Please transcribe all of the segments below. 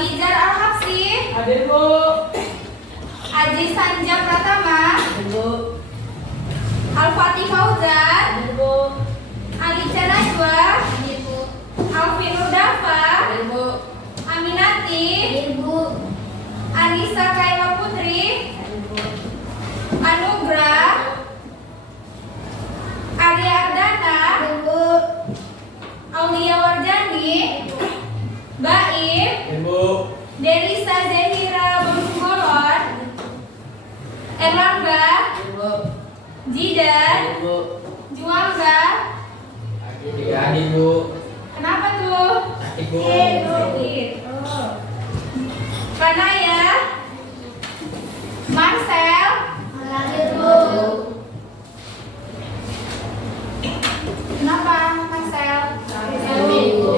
Abizar Al-Habsi. Hadir Bu. Aji Sanja Pratama. Hadir Bu. Al-Fatih Fauzan. Hadir Bu. Alicia Najwa. Hadir Bu. Alvin Nurdafa. Hadir Bu. Aminati. Hadir Bu. Anissa Kaila Putri. Hadir Bu. Anugrah. Arya Ardana. Hadir Bu. Aulia Warjani. Baim. Hadir Bu. Delisa Zahira Bengbolon. Erlangga. Hadir Bu. Jidan. Hadir Bu. Juangga. Hadir Bu. Kenapa tuh? Sakit Bu. Sakit. Oh. Kanaya. Marcel. Hadir Bu. Kenapa Marcel? Hadir Bu.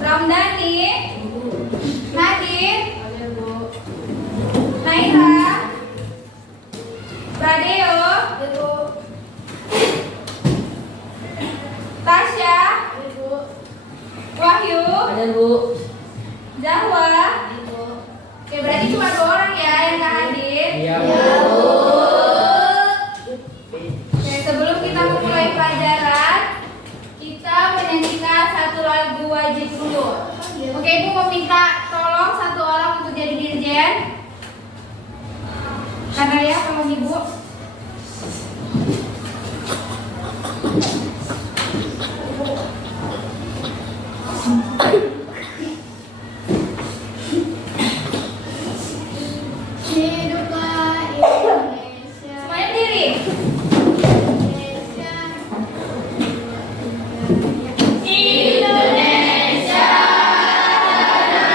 Ramdhani. Nadine. Hadir Bu. Naira. Pradeo. Hadir Bu. Tasya. Hadir Bu. Wahyu. Hadir Bu. Zahwa. Hadir Bu. Oke, berarti cuma 2 orang ya yang nggak hadir. Iya Bu. Ya Bu. Oke, sebelum kita memulai pelajaran, kita menyanyikan satu lagu wajib dulu. Oke, Ibu mau minta tolong 1 orang untuk jadi dirjen. Karena ya, tolong Ibu. Hiduplah Indonesia. Semuanya berdiri. Indonesia. Indonesia. Tanah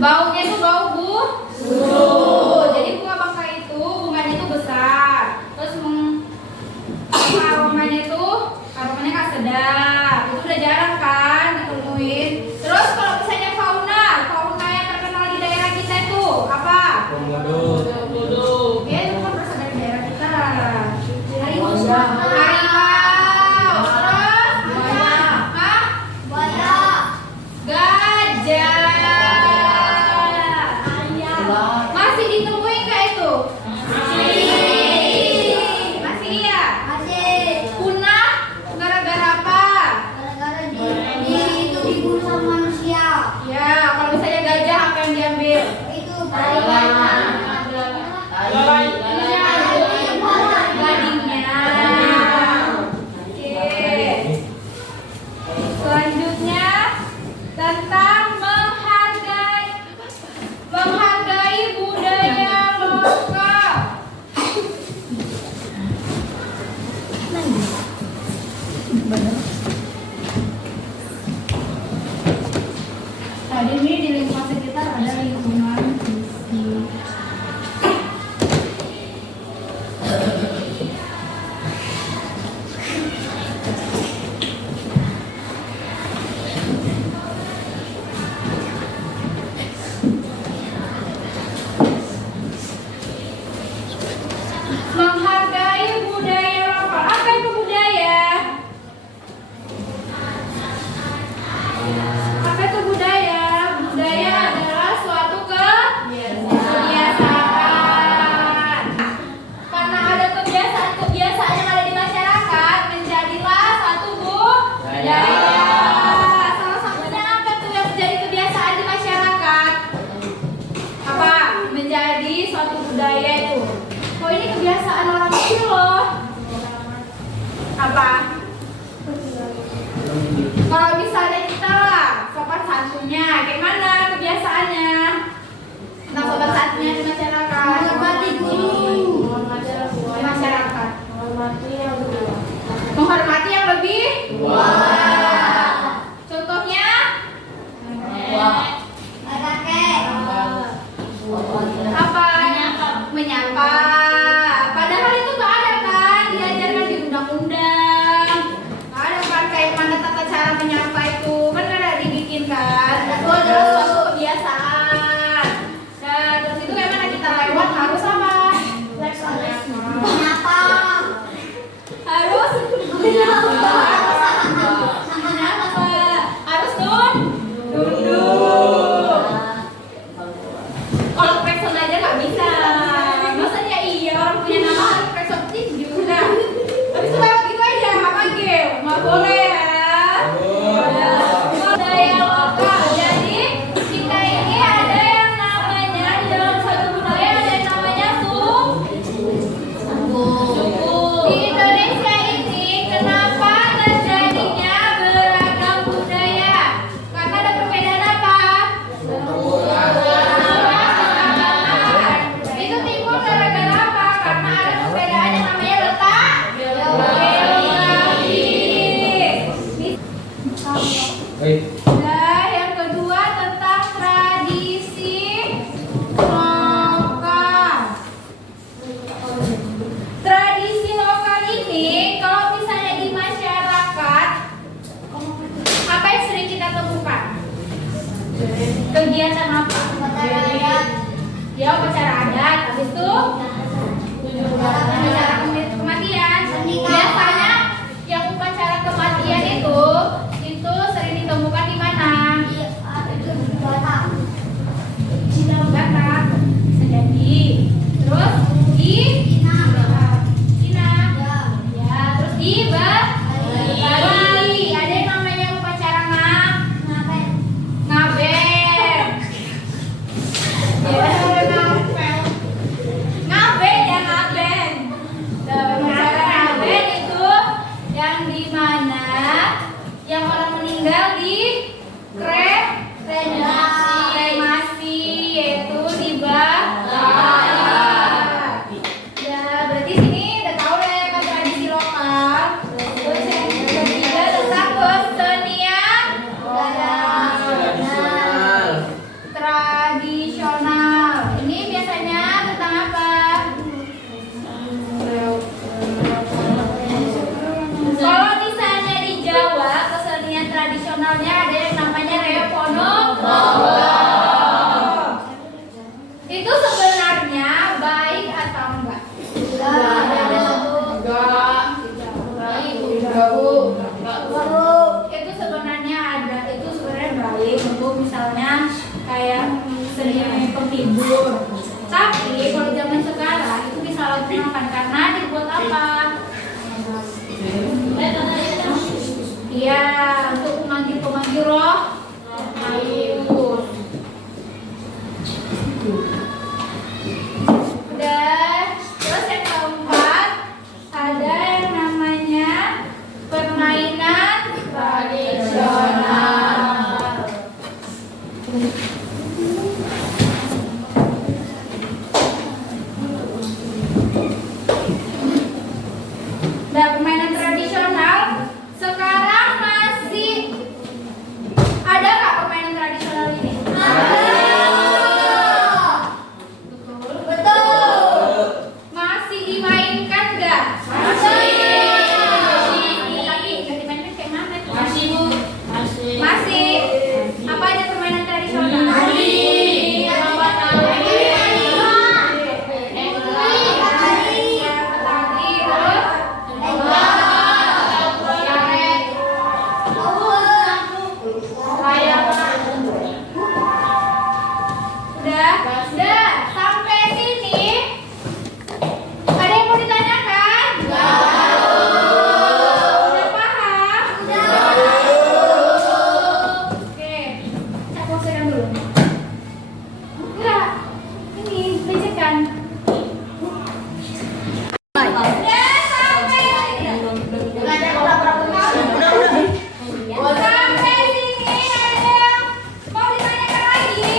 Baunya itu bau jadi bunga bangkai itu bunganya itu besar. Terus aromanya nggak sedap. Itu udah jarang kan ditemuin. Terus kalau misalnya fauna yang terkenal di daerah kita itu apa? Komodo. Ya itu kan berasal dari daerah kita. Harimau. Gajah. Masih ditemuin nggak itu? Masih ya? Punah gara-gara apa? Dibunuh sama manusia. Ya, kalau misalnya gajah apa yang diambil? Itu Gadingnya. Oke. Selanjutnya tentang menghargai budaya lokal. Tadi ini di lingkungan sekitar ada lingkungan fisik. Menghargai budaya lokal. Apa itu budaya? Apa itu budaya? Budaya adalah suatu kebiasaan. Karena ada kebiasaan yang ada di masyarakat, menjadilah suatu budaya. Salah satunya apa tuh yang menjadi kebiasaan di masyarakat? Apa? Menjadi suatu budaya itu. Oh ini kebiasaan orang kecil loh. Apa? Kalau misalnya kita lah sopan santunnya, gimana kebiasaannya? Tentang sopan santunnya di masyarakat. Menghormati guru. Di masyarakat. Menghormati yang lebih. Contohnya? Kakek. Apa? Menyapa. Padahal itu nggak ada kan diajarkan di undang-undang. Nggak ada kan kayak mana tata cara menyapa itu kan nggak ada dibikin kan. Itu adalah suatu kebiasaan. Dan terus itu kayak mana kita lewat harus apa? Menyapa. Harus menyapa. Harus tunduk. Kalau person aja nggak bisa. Maksudnya iya orang punya nama harus person juga. Tapi itu lewat gitu aja nggak panggil. Nggak boleh ya. Budaya lokal. Jadi kita ini ada yang namanya di dalam suatu budaya ada yang namanya suku. Di Indonesia ini kenapa terjadinya beragam budaya? Karena ada perbedaan apa? Itu timbul gara-gara apa? Karena ada perbedaan yang namanya letak geografis. Dan yang kedua tentang tradisi lokal. Tradisi lokal ini kalau misalnya di masyarakat apa yang sering kita temukan? Kegiatan apa? Ya upacara adat, habis itu upacara kematian. Biasanya yang upacara kematian itu sering ditemukan di mana? Batak, bisa jadi. Terus di Cina, ya. Terus di Bali, ada yang namanya upacara ngaben. Ya, ngaben ya ngaben. Upacara ngaben itu yang di mana yang orang meninggal di kremasi yaitu di Batak. Ya berarti sini udah tahu lah ya kan tradisi lokal. Terus yang ketiga tentang kesenian Tradisional. tradisionalnya ada yang namanya reoponogoro. Itu sebenarnya baik atau enggak? Itu sebenarnya ada, itu sebenarnya baik untuk misalnya kayak seni penghibur. Tapi kalau zaman sekarang itu disalahgunakan karena dibuat apa? Iya, untuk pemanggil roh. Udah, terus yang keempat ada yang namanya permainan tradisional. Nah, permainan tradisional sekarang masih ada nggak permainan tradisional ini? Betul. Masih dimainkan nggak? Masih. Tapi ganti mainnya kayak mana? Masih, Bu. Masih. Apa aja permainan tradisional? Udah, sampai sini. Ada yang mau ditanyakan? Udah paham? Oke, saya posekan dulu. Enggak, ini lecehkan. Udah sampai sini. Sampai sini ada yang mau ditanyakan lagi?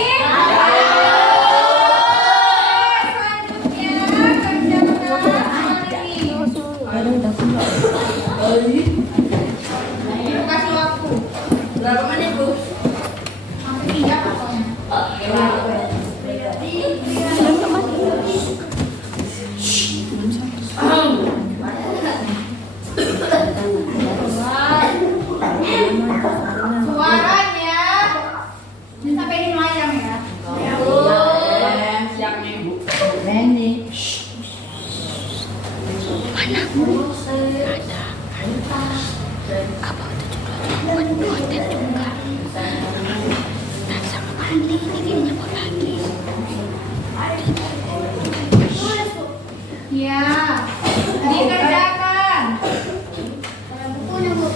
Kasih waktu. Berapa menit, Bu? Sampai 3 pokoknya. Suaranya sampai ini melayang ya. Siap nih, Bu. Ya, dikerjakan. Bukunya, Bu.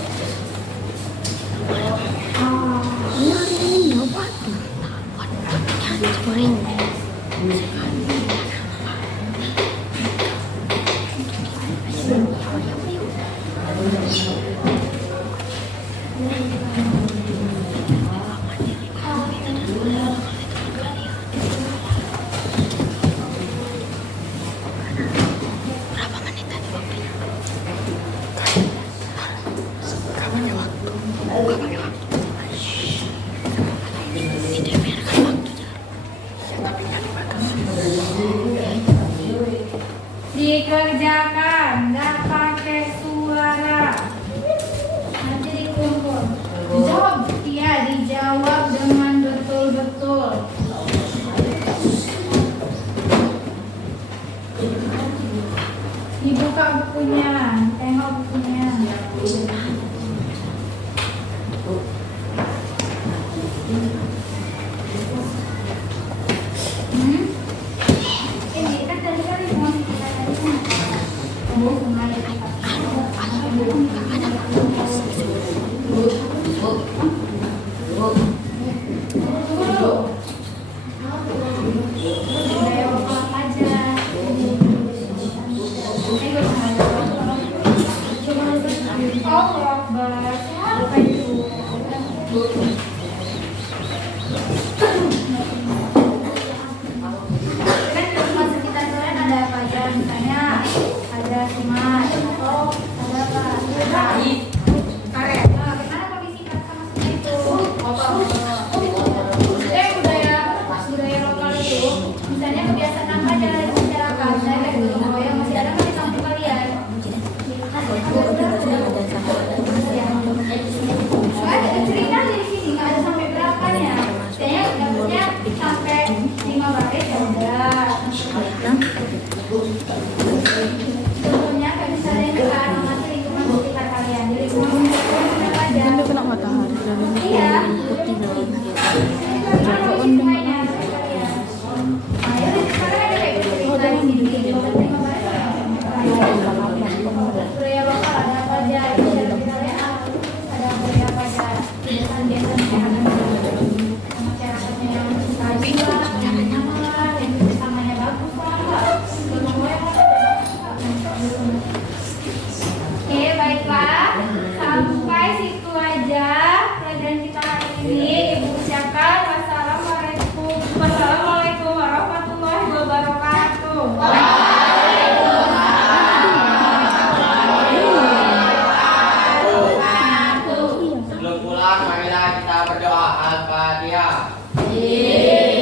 Dikerjakan, nggak pakai suara. Nanti dikumpul. Dijawab, iya dijawab dengan betul-betul. Dibuka bukunya, tengok bukunya. Ini kan tadi kan mau kita tadi kan. Bu, semuanya kita. Dulu. Budaya lokal aja. Allah Akbar. Apa itu? Kan di rumah sekitar kalian ada apa aja? Misalnya ada sungai atau ada apa? Karet. Nah, gimana kondisi kata maksudnya itu? Budaya lokal itu, misalnya kebiasaan apa aja dari masyarakat? Saya kayak gitu, yang masih ada kan di kampung kalian. Ada Iya. Budaya lokal ada apa aja? Ada budaya apa aja? Kebiasaan-kebiasaan masyarakatnya yang tajam lah, yang nyaman lah, yang kerjasamanya bagus lah. Oke, baiklah. Sampai situ aja pelajaran kita hari ini. Ibu ucapkan wassalamualaikum warahmatullahi wabarakatuh. Sebelum pulang, marilah kita berdoa Al-Fatihah. Amin.